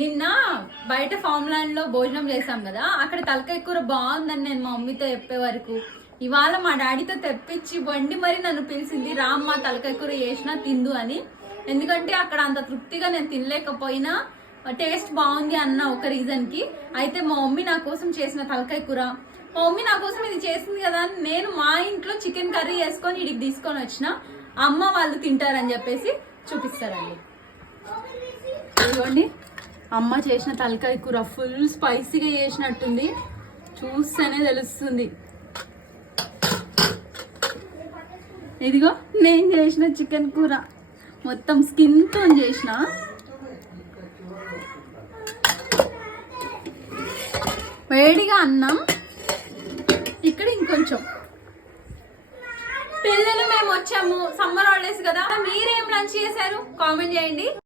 నిన్న బయట farm land లో భోజనం చేసాం కదా, అక్కడ తలకాయ కూర బాగుందని నేను మా మమ్మీతో చెప్పే వరకు ఇవాళ మా డాడీతో తెప్పించి వండి మరి నన్ను పిలిచింది, రామ్మ తలకాయ కూర చేసినా తిందు అని. ఎందుకంటే అక్కడ అంత తృప్తిగా నేను తినలేకపోయినా టేస్ట్ బాగుంది అన్న ఒక రీజన్ కి. అయితే మా మమ్మీ నా కోసం చేసిన తలకాయ కూర, మా మమ్మీ నా కోసం ఇది చేసింది కదా అని నేను మా ఇంట్లో చికెన్ కర్రీ వేసుకొని ఇడికి తీసుకొని వచ్చిన. అమ్మ వాళ్ళు తింటారని చెప్పేసి చూపిస్తారండి. ఇదిగోండి అమ్మ చేసిన తలకాయ కూర, ఫుల్ స్పైసీగా చేసినట్టుంది, చూస్తేనే తెలుస్తుంది. ఇదిగో నేను చేసిన చికెన్ కూర మొత్తం స్కిన్ తో చేసిన. వేడిగా అన్నం, ఇక్కడ ఇంకొంచెం. పిల్లలు మేము వచ్చాము, సమ్మర్ హాలిడేస్ కదా, మీరేం లంచ్ చేశారు కామెంట్ చేయండి.